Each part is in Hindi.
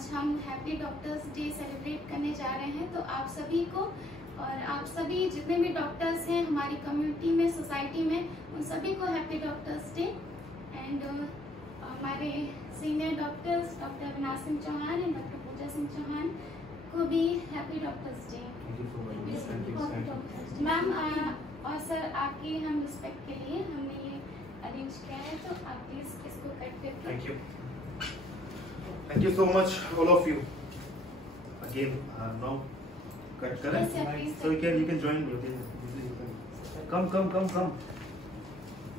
आज हम हैप्पी डॉक्टर्स डे सेलिब्रेट करने जा रहे हैं। तो आप सभी को और आप सभी जितने भी डॉक्टर्स हैं हमारी कम्युनिटी में, सोसाइटी में, उन सभी को हैप्पी डॉक्टर्स डे। एंड हमारे senior doctors doctor Avinash Singh Chauhan and doctor Pooja Singh Chauhan को भी हैप्पी डॉक्टर्स डे। मैम और सर, आपकी हम रिस्पेक्ट के लिए हमने ये अरेंज किया है, तो आप प्लीज इसको कट करके। Thank you so much, all of you. Again, now cut correct. Yes, So you can join me. Okay? Come. You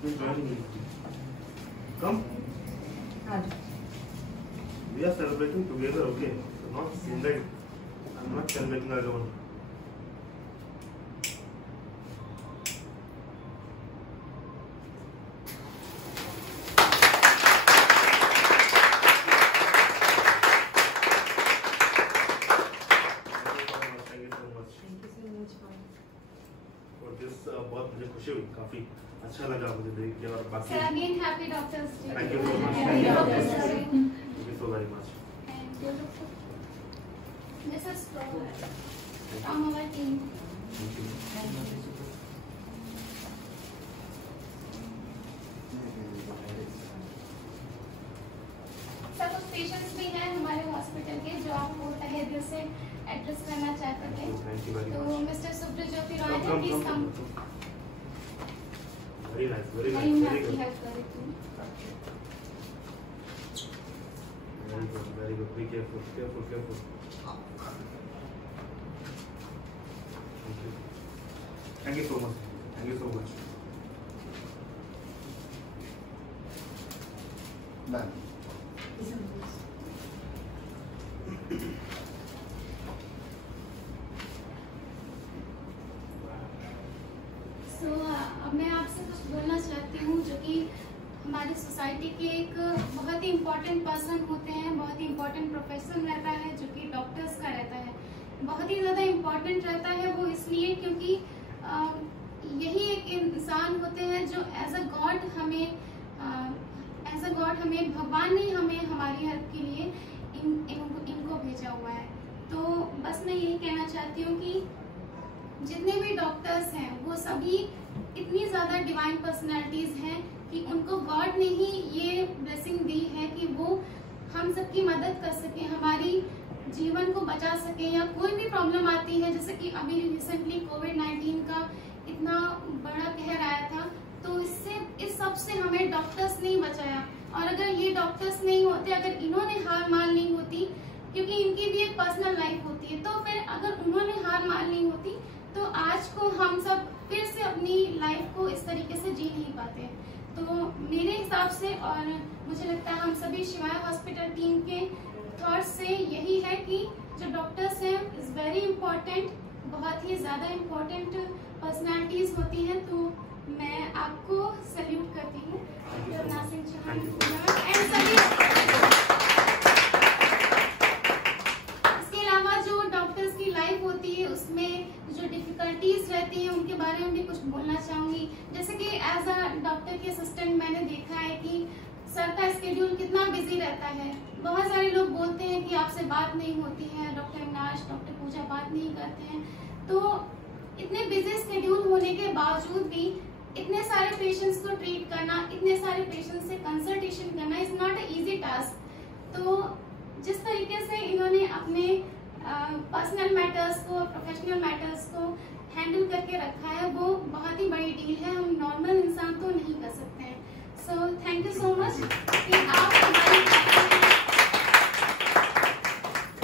can join me. Come. We are celebrating together. Okay? So not single. I'm not celebrating alone. बहुत मुझे खुशी हुई, काफी अच्छा लगा मुझे देख के। और बाकी again happy doctors day. Thank you so much, thank you so very much. This is from our team. सब कुछ पेशेंट्स भी हैं हमारे हॉस्पिटल के जो आपको तहे दिल से एड्रेस करना चाहते थे। तो mister Subrajyoti Roy ji, please come. Very nice, very मैं गुड, आपकी हेल्प कर देती हूँ। Very good. Be careful. Thank you so much. Ma'am अब मैं आपसे कुछ बोलना चाहती हूँ जो कि हमारी सोसाइटी के एक बहुत ही इम्पोर्टेंट पर्सन होते हैं, बहुत ही इम्पोर्टेंट प्रोफेशन रहता है जो कि डॉक्टर्स का रहता है। बहुत ही ज़्यादा इम्पोर्टेंट रहता है वो इसलिए क्योंकि यही एक इंसान होते हैं जो एज अ गॉड हमें भगवान ने हमें हमारी हेल्प के लिए इनको भेजा हुआ है। तो बस मैं यही कहना चाहती हूँ कि जितने भी डॉक्टर्स हैं वो सभी इतनी ज़्यादा डिवाइन पर्सनालिटीज़ हैं कि उनको गॉड ने ही ये ब्लेसिंग दी है कि वो हम सबकी मदद कर सके, हमारी जीवन को बचा सके। या कोई भी प्रॉब्लम आती है, जैसे कि अभी रिसेंटली कोविड-19 का इतना बड़ा कहर आया था, तो इस सब से हमें डॉक्टर्स ने ही बचाया। और अगर ये डॉक्टर्स नहीं होते, अगर इन्होंने हार मान नहीं होती, क्योंकि इनकी भी एक पर्सनल लाइफ होती है, तो फिर अगर उन्होंने हार मान नहीं होती तो आज को हम सब फिर से अपनी लाइफ को इस तरीके से जी नहीं पाते। तो मेरे हिसाब से और मुझे लगता है हम सभी शिवाय हॉस्पिटल टीम के थॉट्स से यही है कि जो डॉक्टर्स हैं इज वेरी इम्पोर्टेंट, बहुत ही ज़्यादा इम्पोर्टेंट पर्सनालिटीज़ होती हैं। तो मैं आपको सैल्यूट करती हूँ। इसके अलावा जो डॉक्टर्स की लाइफ होती है उसमें जो डिफिकल्टीज रहती हैं उनके बारे में भी कुछ बोलना चाहूँगी। जैसे कि एज अ डॉक्टर के असिस्टेंट मैंने देखा है कि सर का स्केड्यूल कितना बिजी रहता है। बहुत सारे लोग बोलते हैं कि आपसे बात नहीं होती है, डॉक्टर अविनाश, डॉक्टर पूजा बात नहीं करते हैं। तो इतने बिजी स्केड्यूल होने के बावजूद भी इतने सारे पेशेंट्स को ट्रीट करना, इतने सारे पेशेंट्स से कंसल्टेशन करना is not a easy task. तो जिस तरीके से इन्होंने अपने पर्सनल मैटर्स को, प्रोफेशनल मैटर्स को हैंडल करके रखा है, वो बहुत ही बड़ी डील है। हम नॉर्मल इंसान तो नहीं कर सकते हैं। So thank you so much कि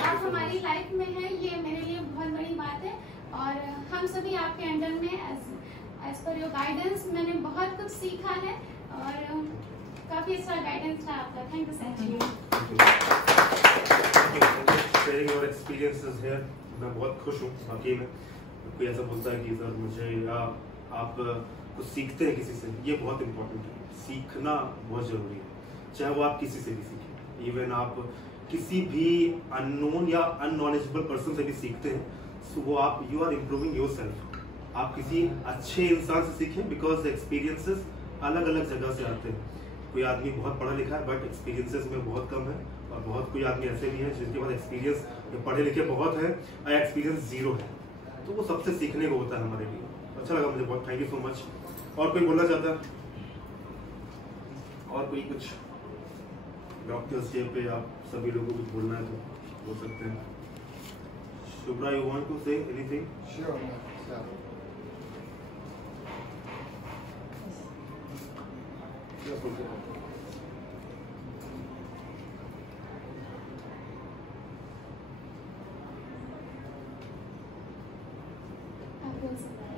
आप हमारी लाइफ में हैं, ये मेरे लिए बहुत बड़ी बात है। और हम सभी आपके अंडर में एज पर योर गाइडेंस मैंने बहुत कुछ सीखा है और काफी अच्छा गाइडेंस था आपका। Thank you so much. Sharing your experiences here. मैं बहुत खुश हूँ। बाकी में कोई ऐसा बोलता है कि सर मुझे या आप कुछ सीखते हैं किसी से, ये बहुत इम्पोर्टेंट है। सीखना बहुत जरूरी है, चाहे वो आप किसी से भी सीखें। इवन आप किसी भी अननोन या अननॉलेजेबल पर्सन से भी सीखते हैं, सो वो आप you are improving yourself. आप किसी अच्छे इंसान से सीखें, बिकॉज एक्सपीरियंसेस अलग अलग जगह से आते हैं। कोई आदमी बहुत पढ़ा लिखा है बट एक्सपीरियंसेस में बहुत कम है, और बहुत कोई आदमी ऐसे भी हैं जिनके पास एक्सपीरियंस पढ़े लिखे बहुत है और एक्सपीरियंस जीरो है, तो वो सबसे सीखने को होता है हमारे लिए। अच्छा लगा मुझे बहुत, थैंक यू सो मच। और कोई बोलना चाहता है? और कोई कुछ डॉक्टर्स डे पे आप सभी लोगों को कुछ बोलना है तो बोल सकते हैं। Shubhra, you want to say anything? Sure. आप बोल सकते हैं।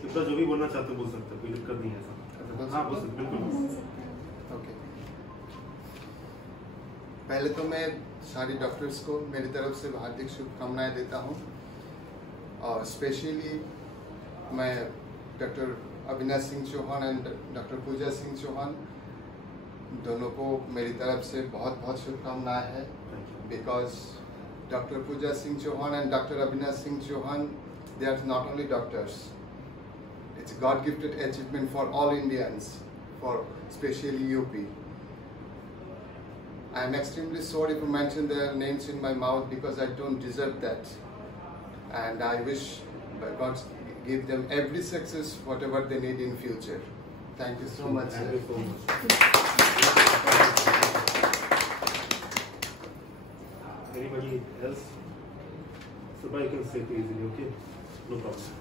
शुभ्रा जो भी बोलना चाहते हो बोल सकते हो, कोई दिक्कत नहीं है ऐसा। हाँ बोल सकते, बिल्कुल बोल बोल सकते। सकते हैं। ओके, पहले तो मैं सारे डॉक्टर्स को मेरी तरफ से हार्दिक शुभकामनाएं देता हूं, और स्पेशली मैं doctor Avinash Singh Chauhan and doctor Pooja Singh Chauhan दोनों को मेरी तरफ से बहुत बहुत शुभकामनाएं है, because doctor Pooja Singh Chauhan and doctor Avinash Singh Chauhan, they are not only doctors, it's a God-gifted achievement for all Indians, for especially UP. I am extremely sorry to mention their names in my mouth because I don't deserve that, and I wish God give them every success whatever they need in future. Thank you so much, Thank sir. you so much. Anybody else? So you can say it easily, okay? No problem.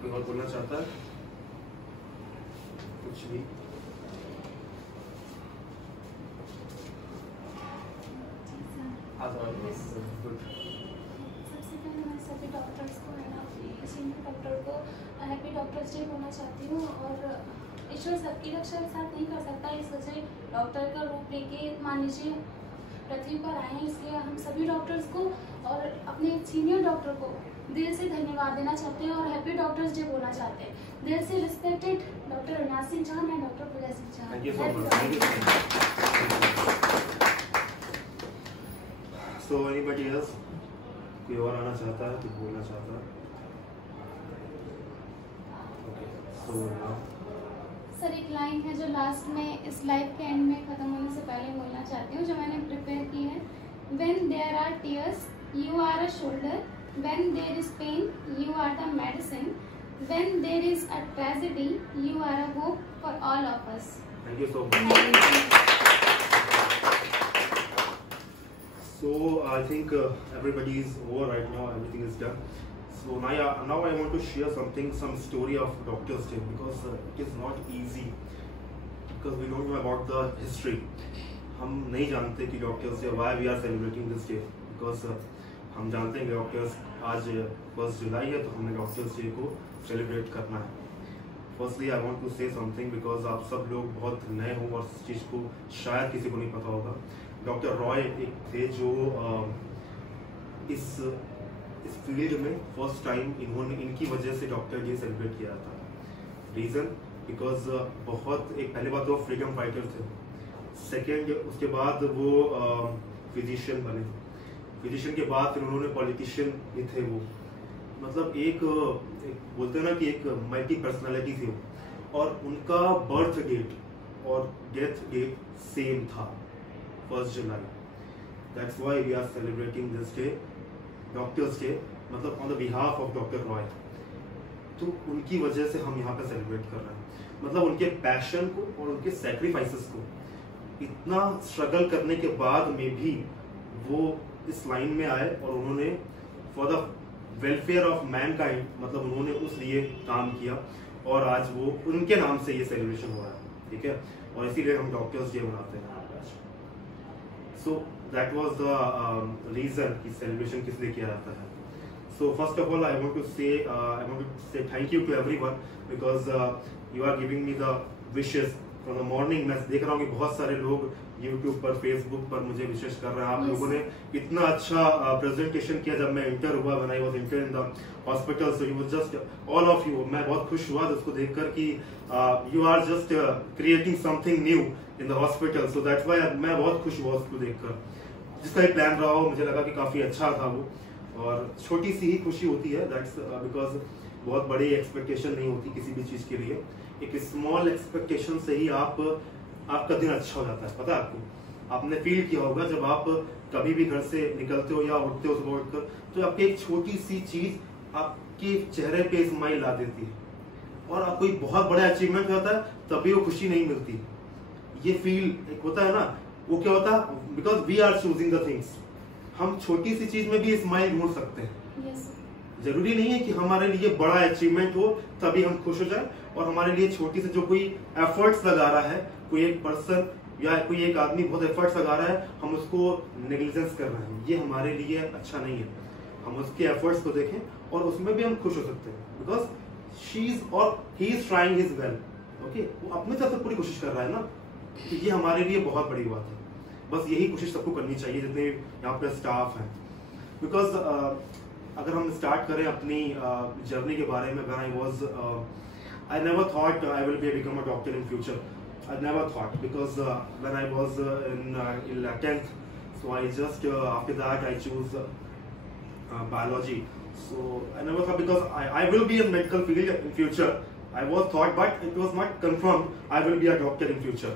कोई और बोलना चाहता है? कुछ भी? Good. सबसे पहले मैं सभी डॉक्टर्स को है ना, सीनियर डॉक्टर को हैप्पी डॉक्टर्स डे बोलना चाहती हूँ। और ईश्वर सबकी रक्षा के साथ नहीं कर सकता, इस वजह डॉक्टर का रूप लेके मान लीजिए पृथ्वी पर आए हैं, इसलिए हम सभी डॉक्टर्स को और अपने सीनियर डॉक्टर को दिल से धन्यवाद देना चाहते हैं और हैप्पी डॉक्टर्स डे बोलना चाहते हैं। दिल से respected doctor Avinash Singh Chauhan and doctor Pooja Singh Chauhan. Thank you so much. Thank you so much. So anybody else? कोई और आना चाहता है, कुछ बोलना चाहता है? Okay. So सर एक लाइन है जो लास्ट में इस लाइफ के एंड में ख़त्म होने से पहले बोलना चाहती हूँ, जो मैंने प्रिपेयर की है। When there are tears, you are a shoulder. When there is pain, you are the medicine. When there is a tragedy, you are a hope for all of us. thank you so much. So I think everybody is over right now. Everything is done. So now I want to share some story of Doctor's Day, because it is not easy, because we don't know about the history. हम नहीं जानते कि Doctor's Day, why we are celebrating this day, because हम जानते हैं कि डॉक्टर्स आज 1 जुलाई है, तो हमने डॉक्टर्स डे को सेलिब्रेट करना है। Firstly I want to say something, because आप सब लोग बहुत नए हो और इस चीज़ को शायद किसी को नहीं पता होगा। डॉक्टर रॉय एक थे जो इस फील्ड में फर्स्ट टाइम इनकी वजह से डॉक्टर डे सेलिब्रेट किया था। रीज़न बिकॉज बहुत एक पहले बात तो फ्रीडम फाइटर थे, सेकेंड उसके बाद वो फिजिशियन बने, फिजिशियन के बाद फिर उन्होंने पॉलिटिशियन भी थे। वो मतलब एक बोलते हैं ना कि एक मल्टी पर्सनालिटी थी वो, और उनका बर्थ डेट और डेथ डेट सेम था, 1 जुलाई। That's why we are celebrating this day, doctors day, मतलब on the behalf of doctor Roy. तो उनकी वजह से हम यहाँ पे सेलिब्रेट कर रहे हैं, मतलब उनके पैशन को और उनके सैक्रिफाइसेस को, इतना स्ट्रगल करने के बाद में भी वो इस लाइन में आए और उन्होंने for the welfare of Mankind, मतलब उन्होंने उस लिए काम किया, और आज वो उनके नाम से ये सेलिब्रेशन हो रहा है, ठीक है। और इसीलिए हम डॉक्टर्स डे मनाते हैं। So that was the reason कि सेलिब्रेशन किस लिए किया जाता है। So first of all, I want to say thank you to everyone, because you are giving me the wishes from the morning मैं देख रहा हूँ कि बहुत सारे लोग यूट्यूब पर, फेसबुक पर मुझे विशेष कर रहे हैं। आप लोगों ने इतना अच्छा प्रेजेंटेशन किया जब मैं इंटर हुआ, when I was enter in the hospital, so you was just all of you, मैं बहुत खुश हुआ उसको देखकर कि you are just creating something new in the hospital, so that's why मैं बहुत खुश हुआ उसको देखकर। जिसका भी प्लान रहा हो, मुझे लगा कि काफी अच्छा था वो, और छोटी सी ही खुशी होती है, दैट्स बिकॉज बहुत बड़ी एक्सपेक्टेशन नहीं होती किसी भी चीज के लिए। एक स्मॉल एक्सपेक्टेशन से ही आपका दिन अच्छा हो जाता है। पता है आपको, आपने फील किया होगा जब आप कभी भी घर से निकलते हो या उठते हो सुबह उठकर, तो आपकी एक छोटी सी चीज आपके चेहरे पे स्माइल ला देती है, और आप कोई बहुत बड़ा अचीवमेंट होता है तभी वो खुशी नहीं मिलती। ये फील एक होता है ना, वो क्या होता है, because we are choosing the things. हम छोटी सी चीज में भी स्माइल ढूंढ सकते हैं। जरूरी नहीं है कि हमारे लिए बड़ा अचीवमेंट हो तभी हम खुश हो जाए, और हमारे लिए छोटी से जो कोई एफर्ट्स लगा रहा है, कोई एक पर्सन या कोई एक आदमी बहुत एफर्ट्स लगा रहा है, हम उसको नेग्लिजेंस कर रहे हैं, ये हमारे लिए अच्छा नहीं है। हम उसके एफर्ट्स को देखें और उसमें भी हम खुश हो सकते हैं, बिकॉज शी इज और he is trying his well. Okay, वो अपने तरफ से पूरी कोशिश कर रहा है ना, कि ये हमारे लिए बहुत बड़ी बात है। बस यही कोशिश सबको करनी चाहिए जितने यहाँ पे स्टाफ हैं, बिकॉज अगर हम स्टार्ट करें अपनी जर्नी के बारे में, when I was I never thought I will become a doctor in future. I never thought, because when I was in 10th, so I just after that I choose biology. So I never thought, because I will be in medical field in future. I was thought, but it was not confirmed I will be a doctor in future.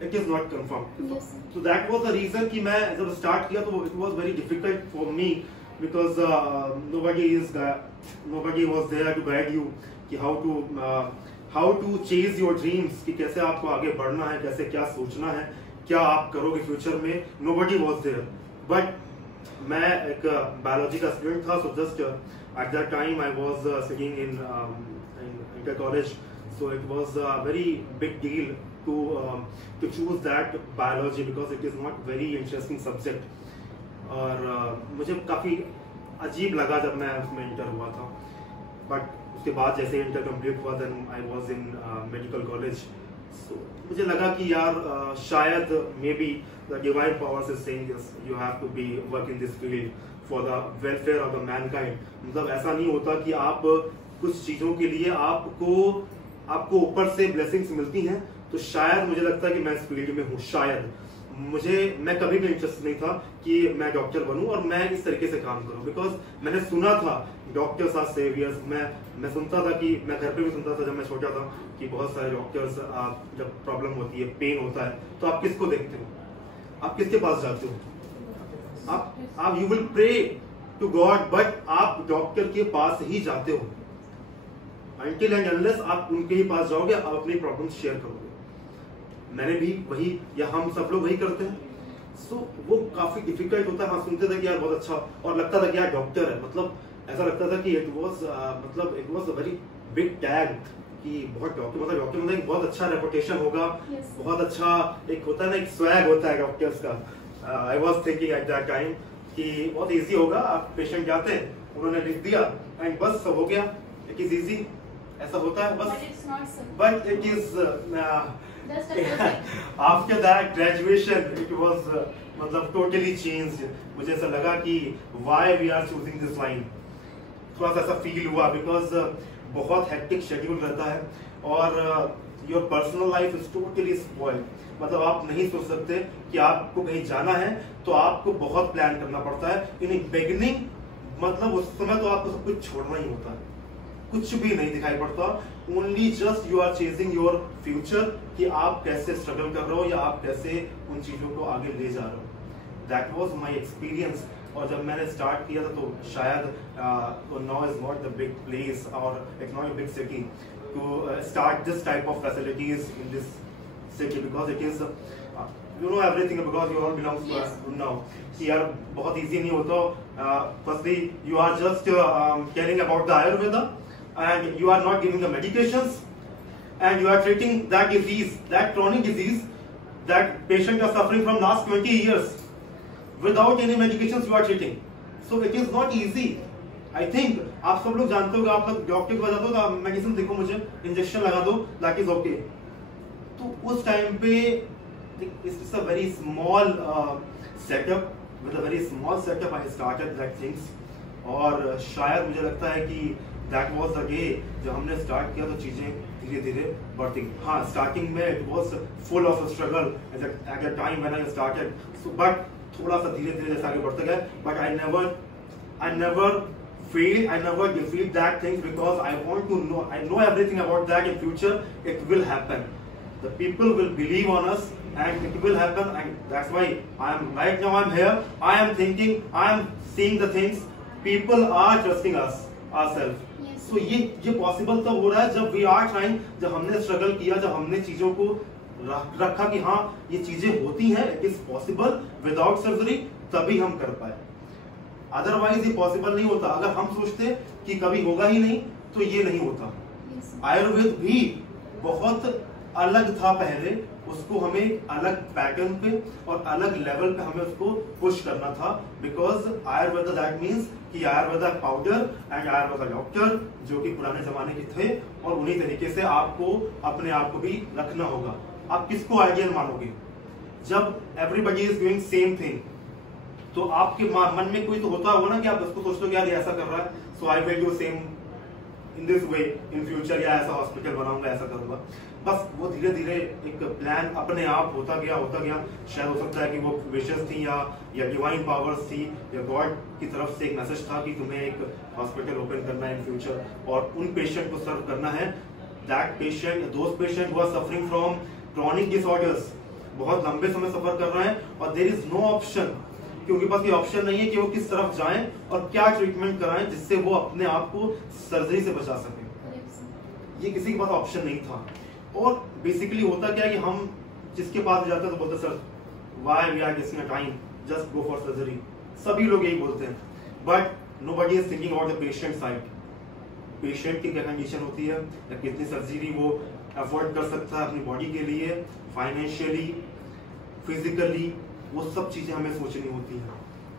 It is not confirmed. Yes. So that was the reason कि मैं जब start किया तो it was very difficult for me, because nobody was there to guide you कि how to chase your dreams, कि कैसे आपको आगे बढ़ना है, कैसे क्या सोचना है, क्या आप करोगे फ्यूचर में। nobody was there, but मैं एक बायोलॉजी का स्टूडेंट था, so just at that time I was sitting in inter college, so it was a very big deal to choose that biology, because it is not very interesting subject, और मुझे काफी अजीब लगा जब मैं उसमें इंटर हुआ था। बट उसके बाद जैसे इंटर कंप्लीट हुआ, then I was in medical college, so मुझे लगा कि यार शायद may be the divine powers is saying yes, you have to be work in this field for the welfare of the mankind. मतलब ऐसा नहीं होता कि आप कुछ चीजों के लिए आपको ऊपर से ब्लेसिंग्स मिलती हैं, तो शायद मुझे लगता है कि मैं इस फील्ड में हूँ। शायद मैं कभी भी इंटरेस्ट नहीं था कि मैं डॉक्टर बनूं और मैं इस तरीके से काम करूं, बिकॉज मैंने सुना था डॉक्टर्स आर सेवियर्स। मैं सुनता था कि, मैं घर पे भी सुनता था जब मैं छोटा था, कि बहुत सारे डॉक्टर्स, जब प्रॉब्लम होती है, पेन होता है, तो आप किसको देखते हो, आप किसके पास जाते हो? आप you will pray to God, but आप डॉक्टर के पास ही जाते हो अनटिल एंड अनलेस आप उनके ही पास जाओगे, आप अपनी प्रॉब्लम शेयर करोगे। मैंने भी वही, या हम सब लोग वही करते हैं। सो वो काफी डिफिकल्ट होता है। हाँ, सुनते थे कि यार बहुत अच्छा, और लगता था कि यार डॉक्टर है, मतलब ऐसा लगता था कि it was a very big tag, कि बहुत डॉक्टर मतलब एक बहुत अच्छा रेपुटेशन होगा। Yes. बहुत अच्छा एक होता है ना, एक स्वैग होता है डॉक्टर्स का। I was thinking at that time कि बहुत इजी होगा, आप पेशेंट जाते हैं, उन्होंने लिख दिया एंड बस सब हो गया, इट इज इजी, ऐसा होता है बस। But it is after that graduation it was मतलब totally changed। मुझे ऐसा लगा कि why we are choosing this line, थोड़ा सा ऐसा फील हुआ, बिकॉज बहुत हेक्टिक शेड्यूल रहता है, और your personal life is totally spoiled. मतलब आप नहीं सोच सकते कि आपको कहीं जाना है, तो आपको बहुत प्लान करना पड़ता है इन बिगिनिंग। मतलब उस समय तो आपको सब कुछ छोड़ना ही होता है, कुछ भी नहीं दिखाई पड़ता, only just you are chasing your future, कि आप कैसे स्ट्रगल कर रहे हो या आप कैसे उन चीजों को आगे ले जा रहे हो। That was my experience. और जब मैंने स्टार्ट किया था, तो शायद now is not the big place और it's not a big city to start this type of facilities in this city, because it is you know everything, because you all belongs to us now, कि यार बहुत easy नहीं होता। firstly you are just caring about the Ayurveda, and you are not giving the medications, and you are treating that disease, that chronic disease that patient are suffering from last 20 years without any medications you are treating, so it is not easy। I think आप सब लोग जानते हो, आप लोग डॉक्टर के पास जाते हो तो मेडिसिन देखो, मुझे इंजेक्शन लगा दो, that is okay। तो उस टाइम पे it's a very small setup, with a very small setup I started that things. और शायद मुझे लगता है कि दैट वाज द डे जब हमने स्टार्ट किया तो चीजें धीरे धीरे बढ़ती। हाँ, स्टार्टिंग में it was full of struggle at the time when I started, but थोड़ा सा धीरे धीरे जैसे आगे बढ़ते गए, but I never fail, I never defeat that things because I want to know, I know everything about that. In future it will happen, the people will believe on us and it will happen, and that's why I am right now, I'm here, I am thinking, I am seeing the things, people are trusting us ourselves. Yes. So ये possible तब हो रहा है जब we are trying, जब हमने struggle किया, जब हमने चीजों को रखा कि हाँ ये चीजें होती हैं, it is possible without surgery, तभी हम कर पाए। अदरवाइज ये पॉसिबल नहीं होता। अगर हम सोचते कि कभी होगा ही नहीं तो ये नहीं होता। आयुर्वेद भी बहुत अलग था पहले, उसको हमें अलग पैटर्न पे और अलग लेवल पे हमें उसको पुश करना था, बिकॉज आयुर्वेद दैट मीन्स कि Ayurveda powder and Ayurveda doctor जो कि पुराने जमाने के थे, और उन्हीं तरीके से आपको अपने आप को भी रखना होगा। आप किसको आइडियल मानोगे? जब everybody is doing same thing, तो आपके मन में कोई तो होता होगा ना कि आप उसको सोचते हो कि यार ये ऐसा कर रहा है, so I will do same in this way in future, या ऐसा हॉस्पिटल बनाऊंगा, ऐसा करूंगा। बस वो धीरे धीरे एक प्लान अपने आप होता गया। शायद हो सकता है कि वो विशेष थी या डिवाइन पावर्स थी या गॉड की तरफ से एक मैसेज था कि तुम्हें एक हॉस्पिटल ओपन करना है इन फ्यूचर और उन पेशेंट को सर्व करना है। That patient, those patient who are suffering from chronic disorders, बहुत लंबे समय सफर कर रहे हैं और देयर इज नो ऑप्शन, कि उनके पास ये ऑप्शन नहीं है कि वो किस तरफ जाएं और क्या ट्रीटमेंट कराएं जिससे वो अपने आप को सर्जरी से बचा सके। ये किसी के पास ऑप्शन नहीं था। और बेसिकली होता क्या है कि हम जिसके पास जाते हैं तो बोलते sir why we are wasting time, just go for surgery. सभी लोग यही बोलते हैं, but nobody is thinking about the patient side. Patient की क्या कंडीशन होती है या कितनी सर्जरी वो अफोर्ड कर सकता है अपनी बॉडी के लिए, फाइनेंशियली, फिजिकली, वो सब चीजें हमें सोचनी होती है।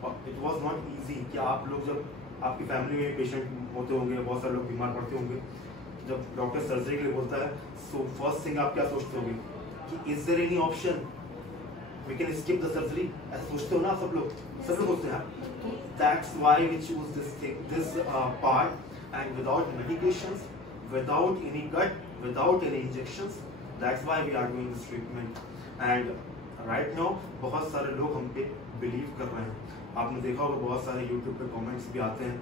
और इट वॉज नॉट ईजी कि आप लोग जब आपकी फैमिली में पेशेंट होते होंगे, बहुत सारे लोग बीमार पड़ते होंगे, जब डॉक्टर सर्जरी के लिए बोलता है, सो फर्स्ट थिंग आप क्या सोचते होंगे कि is there any option we can skip the surgery, ऐसा सोचते हो ना सब लोग सोचते हैं। तो that's why we choose this part, and without medications, without any cut, without any injections, that's why we are doing this treatment. And right now बहुत सारे लोग हम पे बिलीव कर रहे हैं। आपने देखा होगा बहुत सारे यूट्यूब पे कमेंट्स भी आते हैं,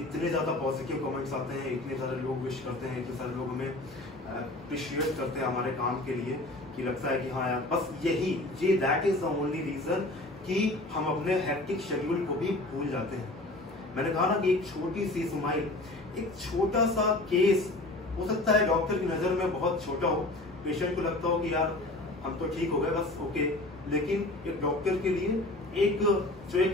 इतने ज्यादा पॉजिटिव कमेंट्स आते हैं, इतने सारे लोग विश करते हैं, इतने सारे लोग हमें अप्रिशिएट करते हैं हमारे काम के लिए, कि लगता है कि हाँ यार बस ये that is the only reason कि हम अपने हेक्टिक शेड्यूल को भी भूल जाते हैं। मैंने कहा ना कि एक छोटी सी स्माइल, एक छोटा सा केस हो सकता है डॉक्टर की नजर में बहुत छोटा हो, पेशेंट को लगता हो कि यार हम तो ठीक हो गए बस ओके, लेकिन एक डॉक्टर के लिए एक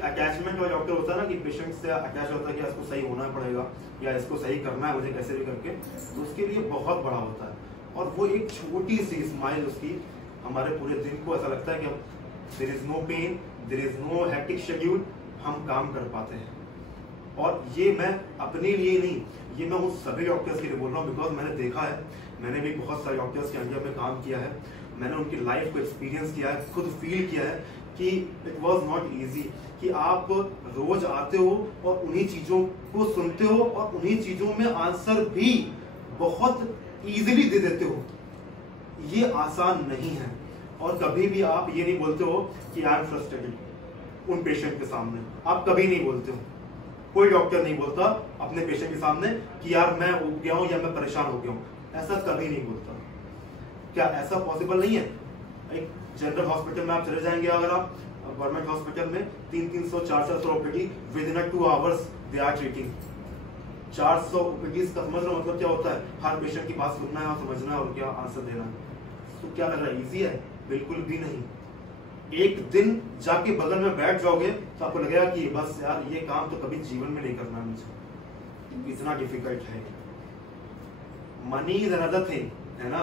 अटैचमेंट वाला डॉक्टर होता है ना कि पेशेंट से अटैच होता है कि इसको सही होना पड़ेगा या इसको सही करना है मुझे कैसे भी करके, तो उसके लिए बहुत बड़ा होता है। और वो एक छोटी सी स्माइल उसकी हमारे पूरे दिन को ऐसा लगता है कि अब there is no pain, there is no hectic schedule, हम काम कर पाते हैं। और ये मैं अपने लिए नहीं, ये मैं उन सभी डॉक्टर्स के लिए बोल रहा हूँ, बिकॉज मैंने देखा है, मैंने भी बहुत सारे डॉक्टर्स के अंडर में काम किया है, मैंने उनकी लाइफ को एक्सपीरियंस किया है, खुद फील किया है कि इट वाज नॉट इजी, कि आप रोज आते हो और उन्हीं चीजों को सुनते हो और उन्हीं चीजों में आंसर भी बहुत इजीली दे देते हो। ये आसान नहीं है। और कभी भी आप ये नहीं बोलते हो कि आई एम फ्रस्ट्रेटेड उन पेशेंट के सामने, आप कभी नहीं बोलते हो। कोई डॉक्टर नहीं बोलता अपने पेशेंट के सामने कि यार मैं उब गया हूं या मैं परेशान हो गया हूं, ऐसा कभी नहीं बोलता। क्या ऐसा पॉसिबल नहीं है? एक जनरल हॉस्पिटल में आप चले जाएंगे, अगर आप गवर्नमेंट हॉस्पिटल में 300-400 OPD within 2 hours they are treating. 400 OPDs का समझ लो मतलब क्या होता है, हर पेशेंट की बात सुनना है और समझना है और क्या आंसर देना है। तो क्या लग रहा है इजी है? बिल्कुल भी नहीं। एक दिन जाके बगल में बैठ जाओगे तो आपको लगेगा कि बस यार ये काम तो कभी जीवन में नहीं करना मुझे, इतना डिफिकल्ट है। मनी इज अनदर थिंग, है ना।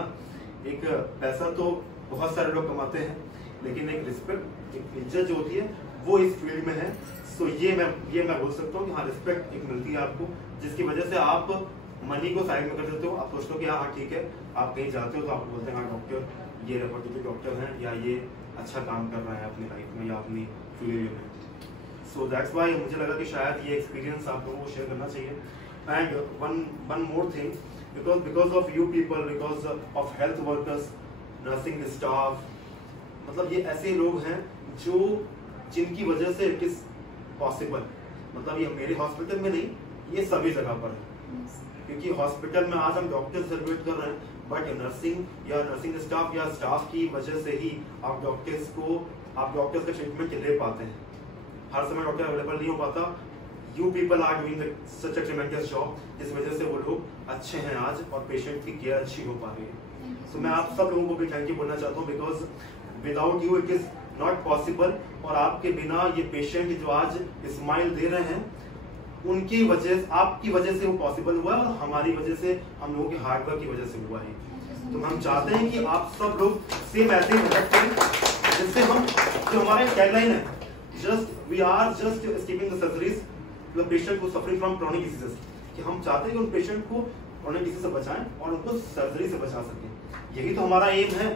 एक पैसा तो बहुत सारे लोग कमाते हैं, लेकिन एक रिस्पेक्ट, एक इज्जत जो होती है वो इस फील्ड में है। सो ये मैं बोल सकता हूँ कि हाँ रिस्पेक्ट एक मिलती है आपको, जिसकी वजह से आप मनी को साइड में कर देते हो, आप सोचते हो कि हाँ ठीक है, आप कहीं जाते हो तो आप बोलते हैं हाँ डॉक्टर ये रेपुटेड डॉक्टर हैं या ये अच्छा काम कर रहा है अपनी लाइफ में या अपनी फील्ड में। सो दैट्स वाई मुझे लगा कि शायद ये एक्सपीरियंस आप लोगों को शेयर करना चाहिए। And one more thing, because of you people, because of health workers, nursing staff, मतलब ये ऐसे लोग हैं जो जिनकी वजह से इट इज पॉसिबल, मतलब ये मेरे हॉस्पिटल में नहीं, ये सभी जगह पर है। क्योंकि हॉस्पिटल में आज हम डॉक्टर सर्विस कर रहे हैं, बट नर्सिंग या नर्सिंग स्टाफ या स्टाफ की वजह से ही आप डॉक्टर्स का ट्रीटमेंट ले पाते हैं। हर समय डॉक्टर अवेलेबल नहीं हो पाता। You people are doing such a tremendous job, जिस वजह से वो लोग अच्छे हैं आज और पेशेंट की केयर अच्छी हो पा रही है। तो मैं आप सब लोगों को भी थैंक यू बोलना चाहता हूँ, because without you it is not possible. और आपके बिना ये पेशेंट जो आज स्माइल दे रहे हैं, उनकी वजह, आपकी वजह से वो पॉसिबल हुआ है और हमारी वजह से, हम लोगों के हार्डवर्क की वजह से हुआ है। तो हम चाहते हैं कि आप सब लोग सेम ऐसे ही मेहनत करें, जिससे हम, जो हमारा टैगलाइन है, we are just escaping the surgeries the patient को सफरिंग फ्रॉम क्रोनिक डिसीजेस, कि हम चाहते हैं कि उन पेशेंट को क्रोनिक डिसीज से बचाएं और उनको सर्जरी से बचा सकें। यही तो हमारा एम है।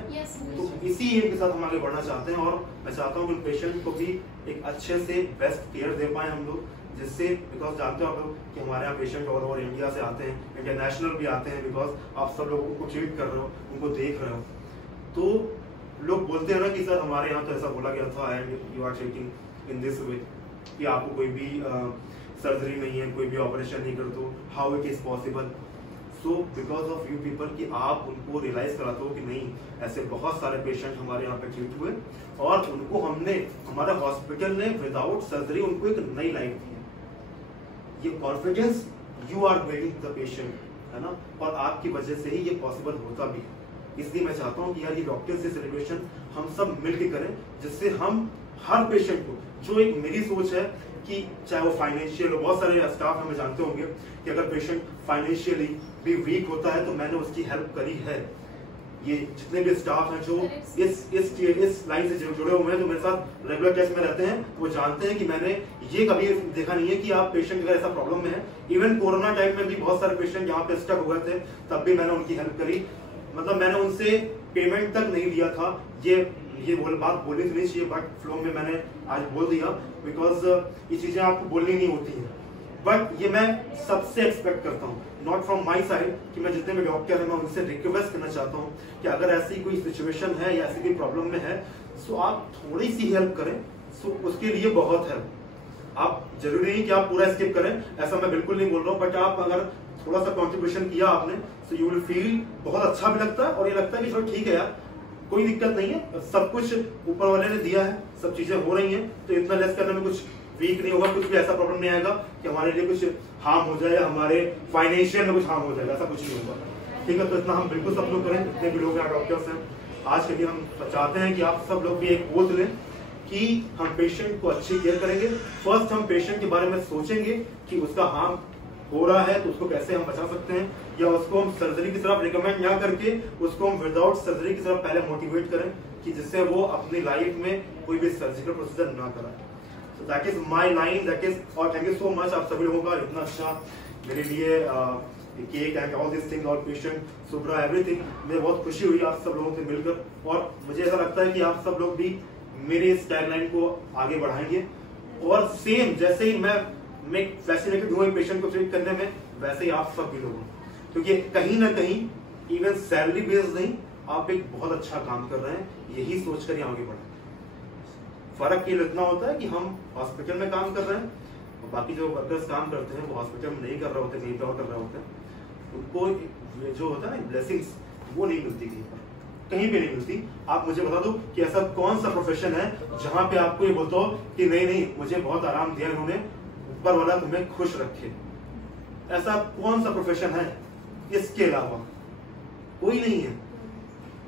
तो इसी एम के साथ हम आगे बढ़ना चाहते हैं और मैं चाहता हूँ कि पेशेंट को भी एक अच्छे से बेस्ट केयर दे पाए हम लोग, जिससे, बिकॉज जानते हो आप लोग कि हमारे यहाँ पेशेंट ऑल ओवर इंडिया से आते हैं, इंटरनेशनल भी आते हैं, बिकॉज आप सब लोग उनको ट्रीट कर रहे हो, उनको देख रहे हो। तो लोग बोलते हैं ना कि सर हमारे यहाँ तो ऐसा बोला गया था and you are treating in this way, कि आपको कोई भी सर्जरी नहीं है, कोई भी ऑपरेशन नहीं करते हो, how it is possible. So because of you people, कि आप उनको रियलाइज कराते हो कि नहीं, ऐसे बहुत सारे पेशेंट हमारे यहाँ पे ट्रीट हुए और उनको हमने, हमारे हॉस्पिटल ने विदाउट सर्जरी उनको एक नई लाइफ दी है। ये confidence you are building the patient, है ना, और आपकी वजह से ही ये पॉसिबल होता भी है। इसलिए मैं चाहता हूँ कि यार ये डॉक्टर से सेलिब्रेशन हम सब मिलकर करें, जिससे हम हर पेशेंट को, जो एक मेरी सोच है कि चाहे वो फाइनेंशियल, बहुत सारे स्टाफ हमें जानते होंगे कि अगर पेशेंट फाइनेंशियली भी वीक होता है तो मैंने उसकी हेल्प करी है। ये जितने भी स्टाफ हैं जो इस लाइन से जुड़े हुए हैं, जो मेरे साथ रेगुलर टेस्ट में रहते हैं, वो जानते हैं कि मैंने ये कभी देखा नहीं है कि आप पेशेंट अगर ऐसा प्रॉब्लम में है, इवन कोरोना टाइम में भी बहुत सारे पेशेंट यहाँ पे स्टक हो गए थे, तब भी मैंने उनकी हेल्प करी। मतलब मैंने उनसे पेमेंट तक नहीं लिया था। ये बात बोलनी नहीं चाहिए, बट फ्लो में मैंने आज बोल दिया, बिकॉज ये चीजें आपको बोलनी नहीं होती है। बट ये मैं सबसे एक्सपेक्ट करता हूँ, नॉट फ्रॉम माई साइड, कि मैं जितने भी डॉक्टर हैं मैं उनसे रिक्वेस्ट करना चाहता हूँ कि अगर ऐसी कोई सिचुएशन है या ऐसी कोई प्रॉब्लम में है, सो आप थोड़ी सी हेल्प करें। सो उसके लिए बहुत है, आप जरूरी नहीं कि आप पूरा स्किप करें, ऐसा मैं बिल्कुल नहीं बोल रहा हूँ, बट आप अगर थोड़ा सा कॉन्ट्रीब्यूशन किया आपने, सो यू विल फील बहुत अच्छा भी लगता है और ये लगता है कि चलो ठीक है यार, कोई दिक्कत नहीं है, सब कुछ ऊपर वाले ने दिया है, सब चीजें हो रही हैं, तो इतना लेस करने में कुछ वीक नहीं होगा, कुछ भी ऐसा प्रॉब्लम नहीं आएगा कि हमारे लिए कुछ हार्म हो जाए या हमारे फाइनेंशियल में कुछ हार्म हो जाएगा, ऐसा कुछ नहीं होगा। ठीक है, तो इतना हम बिल्कुल सब लोग करें, जितने भी लोग यहाँ डॉक्टर्स हैं। आज के लिए हम चाहते हैं कि आप सब लोग भी एक ओथ लें कि हम पेशेंट को अच्छी केयर करेंगे। फर्स्ट हम पेशेंट के बारे में सोचेंगे कि उसका हार्म हो रहा है तो उसको कैसे हम बचा सकते हैं, या उसको हम सर्जरी की तरफ रिकमेंड ना करके उसको हम विदाउट सर्जरी की तरफ पहले मोटिवेट करें, कि जिससे वो अपनी लाइफ में कोई भी सर्जिकल प्रोसीजर ना कराए। So that is my line, that is, और थैंक यू सो मच आप सभी लोगों का इतना अच्छा मेरे लिए cake and all this thing और पेशेंट सुब्रा एवरीथिंग, मुझे बहुत खुशी हुई आप सब लोगों से मिलकर, और मुझे ऐसा लगता है कि आप सब लोग भी मेरे इस टैगलाइन को आगे बढ़ाएंगे। और सेम जैसे ही मैं फैसिनेटेड हुआ पेशेंट को ट्रीट करने में, वैसे ही आप सब भी लोग, क्योंकि कहीं ना कहीं इवन सैलरी बेस्ड नहीं, आप एक बहुत अच्छा काम कर रहे हैं, यही सोचकर ही आगे बढ़े। फर्क ये इतना होता है कि हम हॉस्पिटल में काम कर रहे हैं और बाकी जो वर्कर्स काम करते हैं वो हॉस्पिटल में नहीं कर रहे होते, कहीं पे और कर रहे होते हैं, उनको जो होता है ना ब्लेसिंग्स, वो नहीं मिलती कहीं पे नहीं मिलती। आप मुझे बता दो कि ऐसा कौन सा प्रोफेशन है जहां पे आपको ये बोलते हो कि नहीं मुझे बहुत आराम दिया इन्होंने, ऊपर वाला तुम्हें खुश रखे, ऐसा कौन सा प्रोफेशन है? इसके अलावा कोई नहीं है।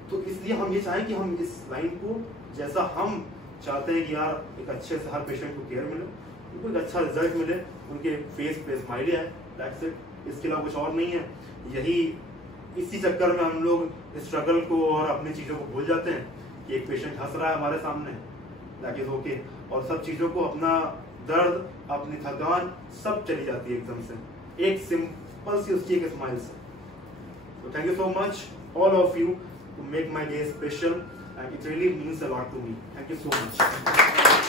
तो इसलिए हम ये चाहें कि हम इस लाइन को, जैसा हम चाहते हैं कि यार एक अच्छे से हर पेशेंट को केयर मिले, उनको एक अच्छा रिजल्ट मिले, उनके फेस पे स्माइली आए, दैट्स इट, इसके अलावा कुछ और नहीं है। यही इसी चक्कर में हम लोग स्ट्रगल को और अपनी चीजों को भूल जाते हैं कि एक पेशेंट हंस रहा है हमारे सामने, दैट इज ओके, और सब चीजों को, अपना दर्द, अपनी थकान सब चली जाती है एकदम से। एक पल सी उसकी एक स्माइल से। So thank you so much all of you to make my day special and it really means a lot to me. Thank you so much.